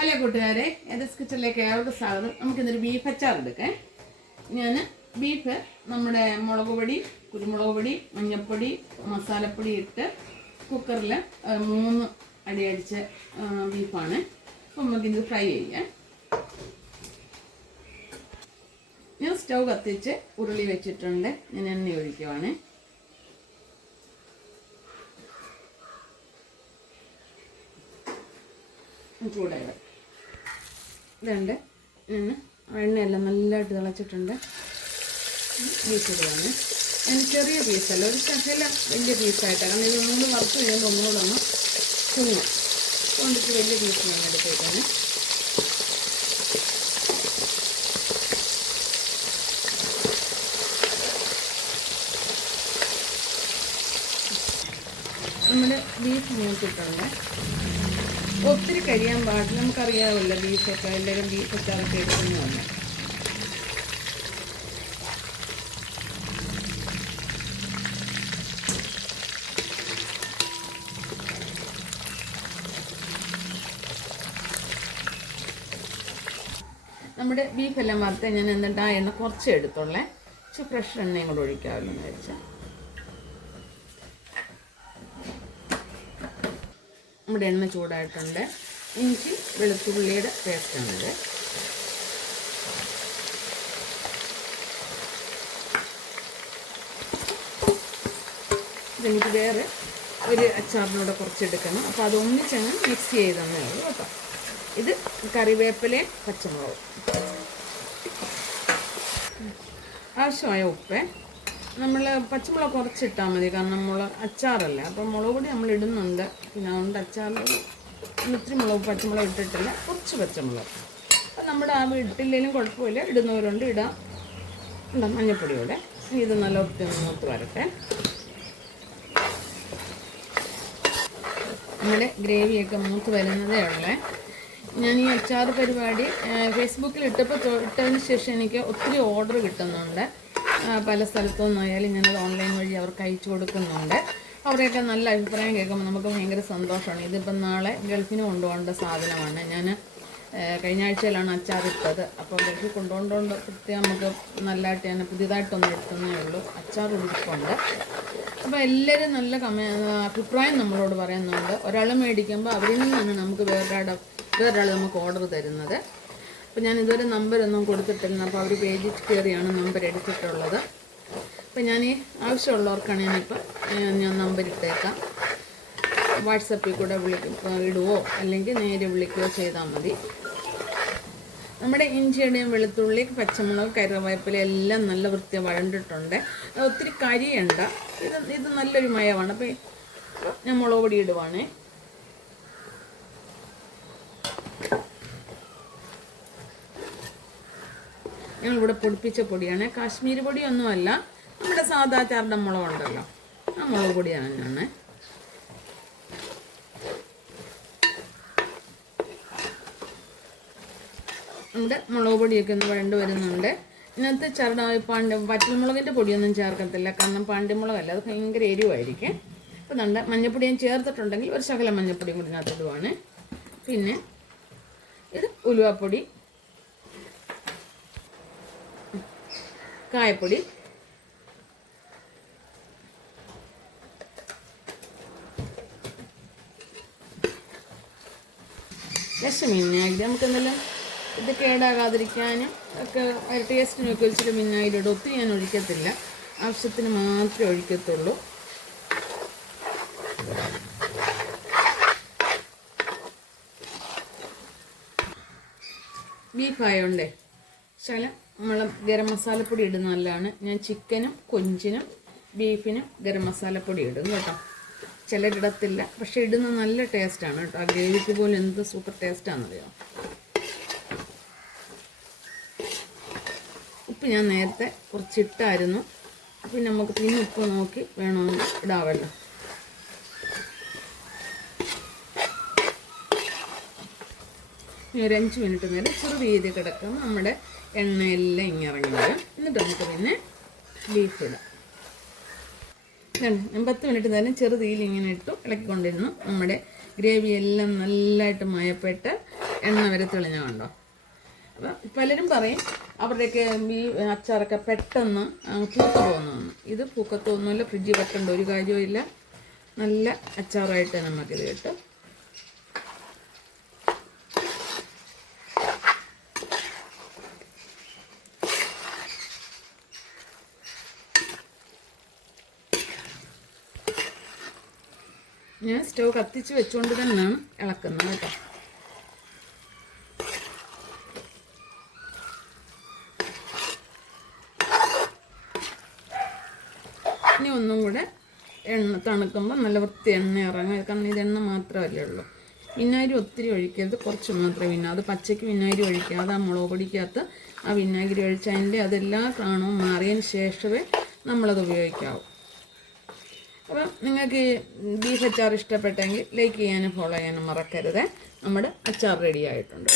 Hello കൂട്ടുകാരെ, S കിച്ചണിലേക്ക് ഏവർക്കും സ്വാഗതം. നമുക്കിന്നൊരു ബീഫ് അച്ചാർ എടുക്കാം. ഞാൻ ബീഫ് നമ്മുടെ മുളക് പൊടി, കുരുമുളക് പൊടി, മഞ്ഞൾപ്പൊടി, മസാലപ്പൊടി ഇട്ട് കുക്കറിൽ 3 അടി അടിച്ച ബീഫാണ്. അപ്പം നമുക്കിത് ഫ്രൈ ചെയ്യാം. ഞാൻ സ്റ്റൗ കത്തിച്ച് ഉരുളി വെച്ചിട്ടുണ്ട്. ഞാൻ എണ്ണ ഒഴിക്കുവാണ്. ചൂടായത് ഇതുണ്ട്. എണ്ണയെല്ലാം നല്ലതായിട്ട് തിളച്ചിട്ടുണ്ട്. ബീഫ് ഇടുവാണ്. ഞാൻ ചെറിയ പീസല്ല, ഒരു ശകലം വലിയ പീസായിട്ടാണ്. കാരണം ഇത് ഒന്നുകൂടി വറുത്ത് കഴിയുമ്പോൾ ഒന്നുകൂടെ ഒന്ന് ചുങ്ങും. കൊണ്ടിട്ട് വലിയ പീസ് ഞാൻ എടുത്തേക്കാണ്. നമ്മുടെ ബീഫ് മൂത്തിട്ടുണ്ട്. ഒത്തിരി കരിയാൻ പാടില്ല. നമുക്കറിയാമല്ലോ ബീഫൊക്കെ എല്ലാവരും ബീഫ് അച്ചാറൊക്കെ എടുക്കുന്നതല്ല. നമ്മുടെ ബീഫെല്ലാം വറുത്ത് ഞാൻ എന്നിട്ട് ആ എണ്ണ കുറച്ച് എടുത്തുള്ളേ. പക്ഷെ ഫ്രഷ് എണ്ണയും കൂടെ ഒഴിക്കാമല്ലോ എന്ന് വെച്ചാൽ. നമ്മുടെ എണ്ണ ചൂടായിട്ടുണ്ട്. ഇഞ്ചി വെളുത്തുള്ളിയുടെ പേസ്റ്റാണിത്. ഇതെനിക്ക് വേറെ ഒരു അച്ചാറിനൂടെ കുറച്ചെടുക്കണം. അപ്പോൾ അതൊന്നിച്ചങ്ങ് മിക്സ് ചെയ്തന്നേ ഉള്ളൂ കേട്ടോ. ഇത് കറിവേപ്പിലയും പച്ചമുളകും. ആവശ്യമായ ഉപ്പ്. നമ്മൾ പച്ചമുളക് കുറച്ചിട്ടാൽ മതി, കാരണം നമ്മൾ അച്ചാറല്ല. അപ്പം മുളക് പൊടി നമ്മൾ ഇടുന്നുണ്ട്. പിന്നെ അതുകൊണ്ട് അച്ചാറിൽ ഒത്തിരി പച്ചമുളക് ഇട്ടിട്ടില്ല, കുറച്ച് പച്ചമുളക്. അപ്പം നമ്മുടെ ആ ഇട്ടില്ലെങ്കിലും കുഴപ്പമില്ല, ഇടുന്നവരുണ്ട്, ഇടാം. മഞ്ഞൾപ്പൊടിയോടെ ഇത് നല്ല ഒത്തിരി മൂത്ത് വരട്ടെ. നമ്മുടെ ഗ്രേവിയൊക്കെ മൂത്ത് വരുന്നതേ ഉള്ളേ. ഞാൻ ഈ അച്ചാർ പരിപാടി ഫേസ്ബുക്കിൽ ഇട്ടതിന് ശേഷം എനിക്ക് ഒത്തിരി ഓർഡർ കിട്ടുന്നുണ്ട്. പല സ്ഥലത്തു നിന്നായാലും ഞാനത് ഓൺലൈൻ വഴി അവർക്ക് അയച്ചു കൊടുക്കുന്നുണ്ട്. അവരെയൊക്കെ നല്ല അഭിപ്രായം കേൾക്കുമ്പോൾ നമുക്ക് ഭയങ്കര സന്തോഷമാണ്. ഇതിപ്പം നാളെ ഗൾഫിന് കൊണ്ടുപോകേണ്ട സാധനമാണ്. ഞാൻ കഴിഞ്ഞ ആഴ്ചയിലാണ് അച്ചാർ ഇട്ടത്. അപ്പോൾ ഗൾഫിൽ കൊണ്ടുപോകേണ്ടതുകൊണ്ട് പ്രത്യേകം നമുക്ക് നല്ലതായിട്ട് ഞാൻ പുതിയതായിട്ടൊന്നും എടുത്തതേ ഉള്ളൂ. അച്ചാർ ഉടുപ്പുണ്ട്. അപ്പോൾ എല്ലാവരും നല്ല അഭിപ്രായം നമ്മളോട് പറയുന്നുണ്ട്. ഒരാൾ മേടിക്കുമ്പോൾ അവരിൽ നിന്നാണ് നമുക്ക് വേറൊരാൾ നമുക്ക് ഓർഡർ തരുന്നത്. അപ്പോൾ ഞാൻ ഇതുവരെ നമ്പരൊന്നും കൊടുത്തിട്ടില്ല. അപ്പോൾ അവർ പേജിൽ കയറിയാണ് നമ്പർ എടുത്തിട്ടുള്ളത്. അപ്പോൾ ഞാൻ ആവശ്യമുള്ളവർക്കാണ് ഞാൻ നമ്പർ ഇട്ടേക്കാം. വാട്സപ്പിൽ കൂടെ ഇടുവോ അല്ലെങ്കിൽ നേരെ വിളിക്കുകയോ ചെയ്താൽ മതി. നമ്മുടെ ഇഞ്ചിയുടെയും വെളുത്തുള്ളി, പച്ചമുളക്, കറിവേപ്പില എല്ലാം നല്ല വൃത്തി വഴണ്ടിട്ടുണ്ട്. ഒത്തിരി കരിയണ്ട. ഇത് നല്ലൊരു മയമാണ്. അപ്പോൾ ഞാൻ മുളക് പൊടി ഇടുവാണേ. ഞങ്ങളിവിടെ പൊടിപ്പിച്ച പൊടിയാണ്. കാശ്മീരി പൊടിയൊന്നുമല്ല, നമ്മുടെ സാധാ ചാറിൻ്റെ മുളകുണ്ടല്ലോ, ആ മുളക് പൊടിയാണ് ഞാൻ. നമ്മുടെ മുളക് പൊടിയൊക്കെ ഒന്ന് വഴണ്ട് വരുന്നുണ്ട്. ഇതിനകത്ത് വറ്റൽമുളകിൻ്റെ പൊടിയൊന്നും ചേർക്കത്തില്ല, കാരണം പാണ്ടിമുളകല്ല, അത് ഭയങ്കര എരിവായിരിക്കും. അപ്പോൾ നമ്മുടെ മഞ്ഞൾപ്പൊടി ഞാൻ ചേർത്തിട്ടുണ്ടെങ്കിൽ ഒരു ശകലം മഞ്ഞൾപ്പൊടിയും കൂടി ഇതിനകത്ത് ഇടുവാണ്. പിന്നെ ഇത് ഉലുവാപ്പൊടി, കായപ്പൊടി, വിനാഗിരി. നമുക്കെന്തെല്ലാം ഇത് കേടാകാതിരിക്കാനും ഒക്കെ ടേസ്റ്റിനൊക്കെ ഒഴിച്ചിട്ട് വിനാഗിരി ഇടും. ഒത്തിരി ഞാൻ ഒഴിക്കത്തില്ല, ആവശ്യത്തിന് മാത്രമേ ഒഴിക്കത്തുള്ളൂ. ബീഫായോണ്ടേ ശകലം നമ്മൾ ഗരം മസാലപ്പൊടി ഇടുന്ന നല്ലതാണ്. ഞാൻ ചിക്കനും കൊഞ്ചിനും ബീഫിനും ഗരം മസാലപ്പൊടി ഇടും കേട്ടോ. ചിലരിടത്തില്ല, പക്ഷെ ഇടുന്ന നല്ല ടേസ്റ്റാണ് കേട്ടോ. ആ ഗ്രേവിക്ക് പോലും എന്ത് സൂപ്പർ ടേസ്റ്റാണെന്നറിയോ. ഉപ്പ് ഞാൻ നേരത്തെ കുറച്ചിട്ടായിരുന്നു. പിന്നെ നമുക്ക് പിന്നെ ഉപ്പ് നോക്കി വേണമെന്ന് ഇടാമല്ലോ. ഒരു 5 മിനിറ്റ് നേരം ചെറുതീതി കിടക്കും. നമ്മുടെ എണ്ണയെല്ലാം ഇറങ്ങി വരും. എന്നിട്ട് നമുക്ക് പിന്നെ ബീഫ് ഇടാം. ഞാൻ 10 മിനിറ്റ് നേരം ചെറുതീയിൽ ഇങ്ങനെ ഇട്ടു ഇളക്കിക്കൊണ്ടിരുന്നു. നമ്മുടെ ഗ്രേവി എല്ലാം നല്ലതായിട്ട് മയപ്പെട്ട് എണ്ണ വരെ തെളിഞ്ഞ കണ്ടോ. അപ്പം പലരും പറയും അവരുടെയൊക്കെ ഈ അച്ചാറൊക്കെ പെട്ടെന്ന് പൂത്ത് പോകുന്നതെന്ന്. ഇത് പൂക്കത്തൊന്നുമില്ല, ഫ്രിഡ്ജിൽ വെക്കേണ്ട ഒരു കാര്യവും നല്ല അച്ചാറായിട്ട് നമുക്കിത് കിട്ടും. ഞാൻ സ്റ്റവ് കത്തിച്ച് വെച്ചുകൊണ്ട് തന്നെയാണ് ഇളക്കുന്നത് കേട്ടോ. ഇനി ഒന്നും കൂടെ എണ്ണ തണുക്കുമ്പോൾ നല്ല വൃത്തി എണ്ണ ഇറങ്ങും. കാരണം ഇത് എണ്ണ മാത്രമല്ലേ ഉള്ളൂ. വിനാഗിരി ഒത്തിരി ഒഴിക്കരുത്, കുറച്ച് മാത്രമേ അത് പച്ചയ്ക്ക് വിനാഗിരി ഒഴിക്കാതെ ആ മുളക് പൊടിക്കകത്ത് ആ വിനാഗിരി ഒഴിച്ച് അതിൻ്റെ അതെല്ലാ ക്രാണവും മാറിയതിന് ശേഷമേ നമ്മളത് ഉപയോഗിക്കാവൂ. അപ്പം നിങ്ങൾക്ക് ബീഫ് അച്ചാർ ഇഷ്ടപ്പെട്ടെങ്കിൽ ലൈക്ക് ചെയ്യാനും ഫോളോ ചെയ്യാനും മറക്കരുത്. നമ്മുടെ അച്ചാർ റെഡി ആയിട്ടുണ്ട്.